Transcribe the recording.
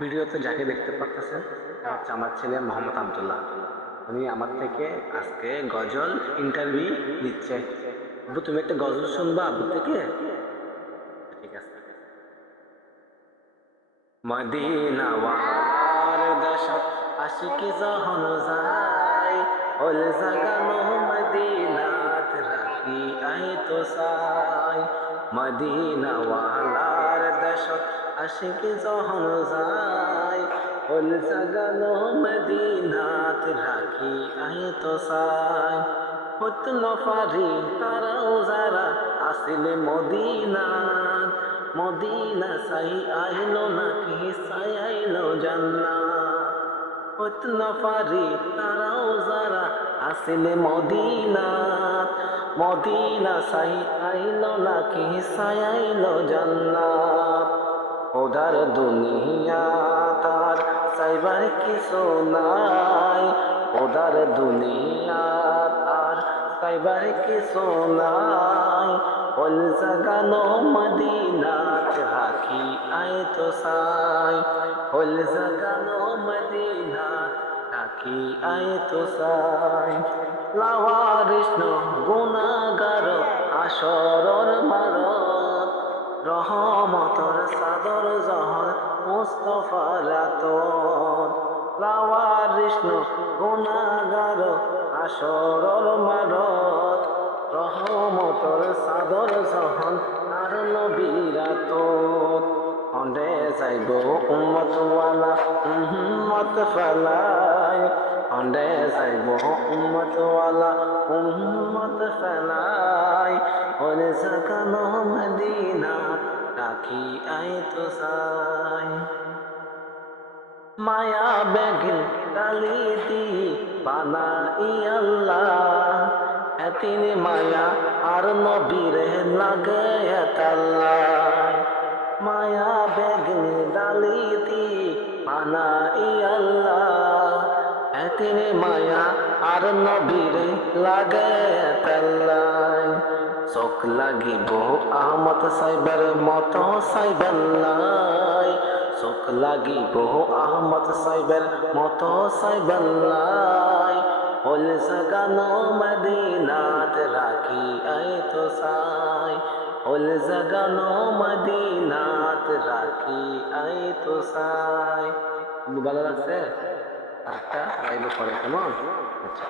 ভিডিওতে যাকে দেখতে পাচ্ছেন হচ্ছে আমার ছেলে মোহাম্মদ আব্দুল্লাহ। উনি আমার থেকে আজকে গজল ইন্টারভিউ দিচ্ছে। আব্বু তুমি একটা গজল শুনবা আব্বু থেকে? ঠিক আছে। মদিনা ওয়ার দেশত আশিকি যখন যায়, ওল জাগানো মদিনাত রাখি আই তো চাই। মদিনা ওয়ালার দেশত আশিকি যখন যায়, ওল জাগানো মদিনাত রাখি আই তো চাই। হইতে নপারি তারাও যারা আসিলে মদিনাত, মদিনা চাই আইলো নাকি চাই আইলো জান্নাত। হইতে নপারি তারাও যারা আসিলে মদিনাত, মদিনা চাই আইলো নাকি চাই আইলো জান্নাত। ওদার দুনিয়া তার চাইবার কিছু নাই, ওদার দুনিয়া আর চাইবার কিছু নাই। ওল জাগানো মদিনাত রাখি আই তো চাই, ওল জাগানো মদিনাত রাখি আই তো চাই। লাওয়ারিস গুনাহগার আসরর মারত, রহমতর সাদর জহর মুস্তফার আতর। লাওয়ারিস গুনাহগার আসরর মারত, রহমতর সাদর জহর আর নবীর আতর। অন্ডে যাইব উম্মতওয়ালা উম্মত ফেলাই, অন্ডে যাইব উম্মতওয়ালা উম্মত ফেলাই। ওরে জাগানো মদিনা রাখি আই তো চাই। মায়া বেগিন ডালি দি বানাই আল্লাহ, এতিন মায়া আর নবীরে লাগে এতাল্লাহ। মায়া বেগিন ডালি দি বানাই আল্লাহ, এতিন মায়া আর নবীরে লাগে এতাল্লাহ। চোখ লাগিব আহমদ সাইবের মতো সাইবেল্লাই, চোখ লাগিব আহমদ সাইবের মতো সাইবেল্লাই। ওল জাগানো মদিনাত রাখি আই তো চাই, ওল জাগানো মদিনাত রাখি আই তো চাই। ভালো লাগছে? আচ্ছা লাইভ পরে কেমন? আচ্ছা।